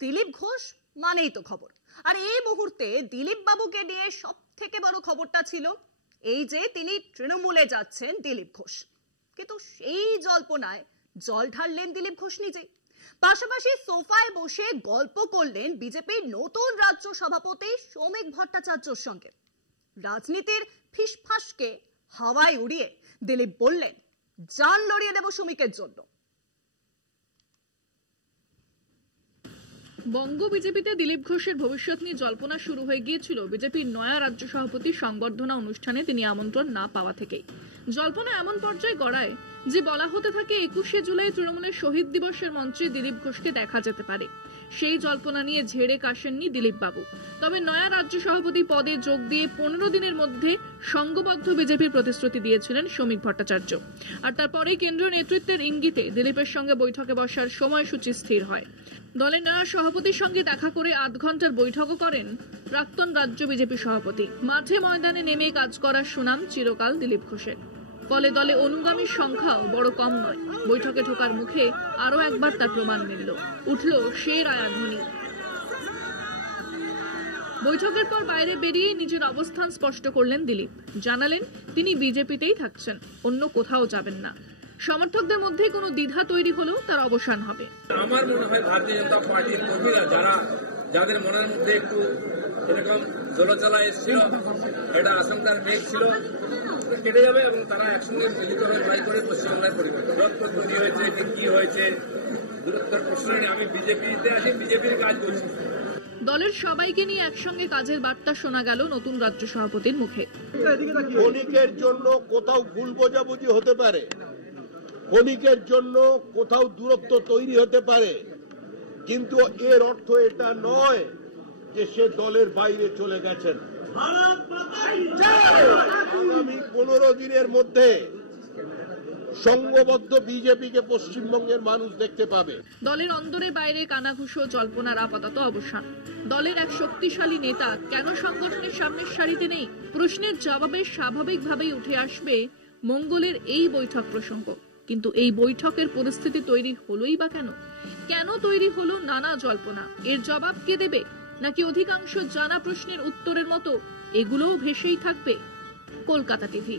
দিলীপ ঘোষ মানেই তো খবর। আর এই মুহূর্তে দিলীপ বাবুকে নিয়ে সবথেকে বড় খবরটা ছিল এই যে তিনি তৃণমূলে যাচ্ছেন দিলীপ ঘোষ। কিন্তু সেই জল্পনায় জল ঢাললেন দিলীপ ঘোষ নিজেই। পাশাপাশি সোফায় বসে গল্প করলেন বিজেপির নতুন রাজ্য সভাপতি সৌমিক ভট্টাচার্যর সঙ্গে। রাজনীতির ফিসফাসকে হাওয়ায় উড়িয়ে দিলীপ বললেন, জান লড়িয়ে দেব সৌমিকের জন্য। বঙ্গ বিজেপিতে দিলীপ ঘোষের ভবিষ্যৎ নিয়ে জল্পনা শুরু হয়ে গিয়েছিল বিজেপির নয়া রাজ্য সভাপতি সংবর্ধনা অনুষ্ঠানে তিনি আমন্ত্রণ না পাওয়া থেকেই। জল্পনা এমন পর্যায়ে গড়ায় যে বলা হতে থাকে 21শে জুলাই তৃণমূলের শহীদ দিবসের মঞ্চে দিলীপ ঘোষকে দেখা যেতে পারে। সেই জল্পনা নিয়ে ঝেড়ে কাশেননি দিলীপ বাবু। তবে নয়া রাজ্য সভাপতি পদে যোগ দিয়ে 15 দিনের মধ্যে সংঘবদ্ধ বিজেপির প্রতিশ্রুতি দিয়েছিলেন সৌমিক ভট্টাচার্য। আর তারপরেই কেন্দ্রীয় নেতৃত্বের ইঙ্গিতে দিলীপের সঙ্গে বৈঠকে বসার সময়সূচি স্থির হয়। দলের নয়া সভাপতির সঙ্গে দেখা করে 8 ঘন্টার বৈঠকও করেন প্রাক্তন রাজ্য বিজেপি সভাপতি। মাঠে ময়দানে নেমে কাজ করার সুনাম চিরকাল দিলীপ ঘোষের। ফলে দলে অনুগামীর সংখ্যাও বড় কম নয়। বৈঠকে ঢোকার মুখে আরো একবার তার প্রমাণ মিলল, উঠল সে রায়াধ্বনি। বৈঠকের পর বাইরে বেরিয়ে নিজের অবস্থান স্পষ্ট করলেন দিলীপ। জানালেন তিনি বিজেপিতেই থাকছেন, অন্য কোথাও যাবেন না। সমর্থকদের মধ্যে কোনো দ্বিধা তৈরি হলেও তার অবসান হবে। আমার মনে হয় ভারতীয় জনতা পার্টির কর্মীরা যাদের মনের মধ্যে একটু এরকম জলচলা এসেছিল, এটা আশঙ্কার মেঘ ছিল, কেটে যাবে এবং তারা একসঙ্গে মিলিত হয়ে লড়াই করে পশ্চিমবাংলায় পরিবর্তন দূরত্ব তৈরি হয়েছে, কি হয়েছে দূরত্বের প্রশ্ন নেই। আমি বিজেপিতে আছি, বিজেপির কাজ করছি। দলের সবাইকে নিয়ে একসঙ্গে কাজের বার্তা শোনা গেল নতুন রাজ্য সভাপতির মুখে। ক্ষণিকের জন্য কোথাও ভুল বোঝাবুঝি হতে পারে, ক্ষণিকের জন্য কোথাও দূরত্ব তৈরি হতে পারে, কিন্তু এর অর্থ এটা নয় যে সে দলের বাইরে চলে গেছেন। আগামী 15 দিনের মধ্যে সংঘবদ্ধ বিজেপিকে পশ্চিমবঙ্গের মানুষ দেখতে পাবে। দলের অন্দরে বাইরে কানাঘুষো জল্পনার আপাতত অবসান। দলের এক শক্তিশালী নেতা কেন সংগঠনের সামনের সারিতে নেই? প্রশ্নের জবাবে স্বাভাবিকভাবেই উঠে আসবে মঙ্গলের এই বৈঠক প্রসঙ্গ। কিন্তু এই বৈঠকের পরিস্থিতি তৈরি হলোই বা কেন? কেন তৈরি হলো নানা জল্পনা? এর জবাব কে দেবে? নাকি অধিকাংশ জানা প্রশ্নের উত্তরের মতো এগুলোও ভেসেই থাকবে? কলকাতা টিভি।